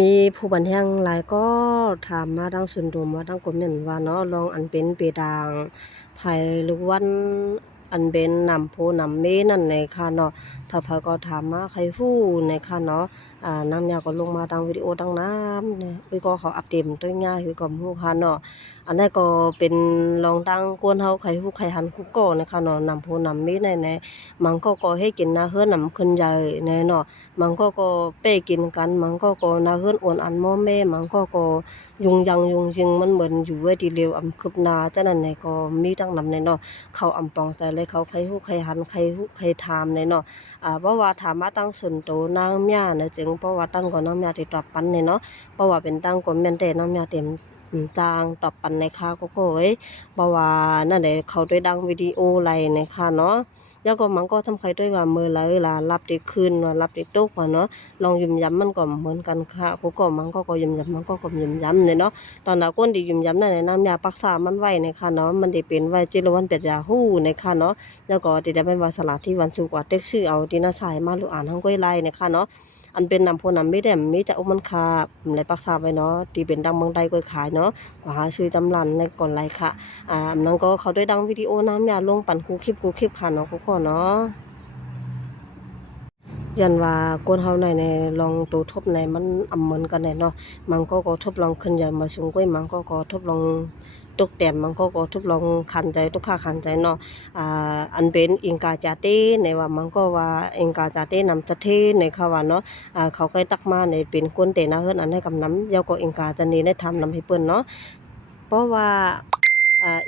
มีผู้บันเทิงหลายก็ถามมาดังส่วนรวมว่าดังคอมเมนต์ว่าเนาะลองอันเป็นเปดางไผหรือวันอันเป็นนำโพนำเมนั่นแหละค่ะเนาะถ้าไผก็ถามมาใครฮู้ในค่ะเนาะนำยาก็ลงมาดังวิดีโอดังน้ำเนี่ยอุ้ยก็เขาอัปเดตตัวง่ายคือก็ฮู้ค่ะเนาะอันนั้นก็เป็นลองดังกวนเฮาใครฮู้ใครหันคุก็นะคะเนาะนำโพนำเมแน่ๆมันก็ให้กินนะเฮือนนำขึ้นใหญ่แน่เนาะ มันก็เป้กินกันมันก็นาเฮือนโอนอันม่อแม่มันก็ยุงยังยุงยิงมันเหมือนอยู่ไว้ทีเดียวอำคึบนาจังนั้นแหละก็มีทั้งนำแน่เนาะเขาอำปองใจเลยเขาใครฮู้ใครหันใครฮู้ใครถามแน่เนาะเพราะว่าถามมาตั้งส่วนโตวนางเมียน่ะจึงเพราะว่าตั้งก็นางเมียที่ตอบปันเนี่ยเนาะเพราะว่าเป็นตั้งก็แม่นแต่นางเมียเต็มจางตอบปันในข่าวก็เอ้ยเพราะว่านั่นแหละเขาได้ดังวิดีโอไลในค่ะเนาะ แล้วก็มันก็ทำใครด้วยว่ามือละรับได้คืนว่ารับได้ตกว่าเนาะลองยุ่มย้ำมันก็เหมือนกันค่ะกูก็มันก็ยุ่มย้ำมันก็ยุ่มย้ำเนี่ยเนาะตอนน่ะคนที่ยุ่มย้ำนั่นแหละน้ำยารักษามันไว้เนี่ยค่ะเนาะมันได้เป็นไว้จิรวันเป็ดยาฮู้เนี่ยค่ะเนาะแล้วก็ที่ได้เป็นว่าสลัดที่วันสุกว่าเต็กชื่อเอาที่น่าสายมาลูกอ่านทั้งก้อยไล่เนี่ยค่ะเนาะอันเป็นนำโพนำไม่ได้มีแต่อุมันคาในรักษาไว้เนาะที่เป็นดังเมืองใดก้อยขายเนาะก็หาซื้อจำรันในก่อนไลค่ะ อันนั้นก็เขาได้ดังวิดีโอนำอย่าลงปั่นคูคลิปค่ะเนาะก็เนาะยันว่าคนเฮาในลองตัวทบในมันอำเหมือนกันแน่เนาะมันก็ทบลองขึ้นใหญ่มาสูงกว่ามันก็ทบลองตกแต้มมันก็ทบลองขันใจตุกค่าขันใจเนาะอันเป็นอิงกาจาเต้ในว่ามันก็ว่าอิงกาจาเต้นำสะเทในเขาว่าเนาะเขาเคยตักมาในเป็นคนเตนะเฮิรนอันให้กำนำยาวก็อิงกาจันนี้ได้ทำนำให้เปิ้นเนาะเพราะว่า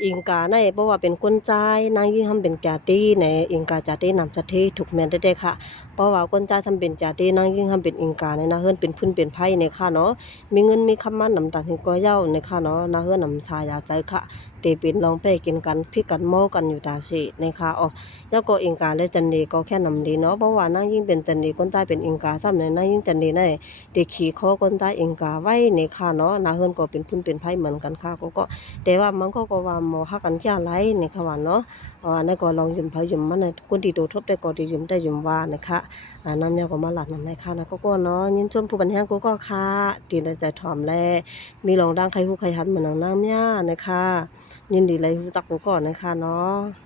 อิงกาในเพราะว่าเป็นคนจ่ายนางยิ่งทำเป็นจาตีในอิงกาจาตีนำสะเทถูกแม่นได้ๆค่ะเพราะว่าคนจ่ายทำเป็นจาตีนางยิ่งทำเป็นอิงกาในนาเฮือนเป็นพื้นเป็นไผในค่ะเนาะมีเงินมีคำมันนำตันให้ก่อเหย้าในค่ะเนาะนาเฮือนนำชายาใจค่ะเตเป็นลองไปกินกันพิกันหม้อกันอยู่ตาสิในค่ะอ้อแล้วก็อิงกาและจันเดก็แค่นำดีเนาะเพราะว่านางยิ่งเป็นจันเดคนใต้เป็นอิงกาซ้ำในนางยิ่งจันเดนั่นได้ขี่คอคนใต้อิงกาไว้ในค่ะเนาะนาเฮือนก็เป็นพื้นเป็นไผเหมือนกันค่ะก็ แต่ว่ามันก็ว่าหมอฮักกันแค่ไรในค่ะว่าเนาะนั่นก็ลองยืมไผยืมมันน่ะคนที่โดทบได้ก็ได้ยืมได้ยืมว่านะคะนำแนวก็มาหลัดนำในค่ะนะก็เนาะยินชมผู้บันแฮงก็ค่ะตีในใจถ่อมแลมีลองดังใครฮู้ใครหันเหมือนนางน้ำยานะคะยินดีเลยฮู้จักก็นะคะเนาะ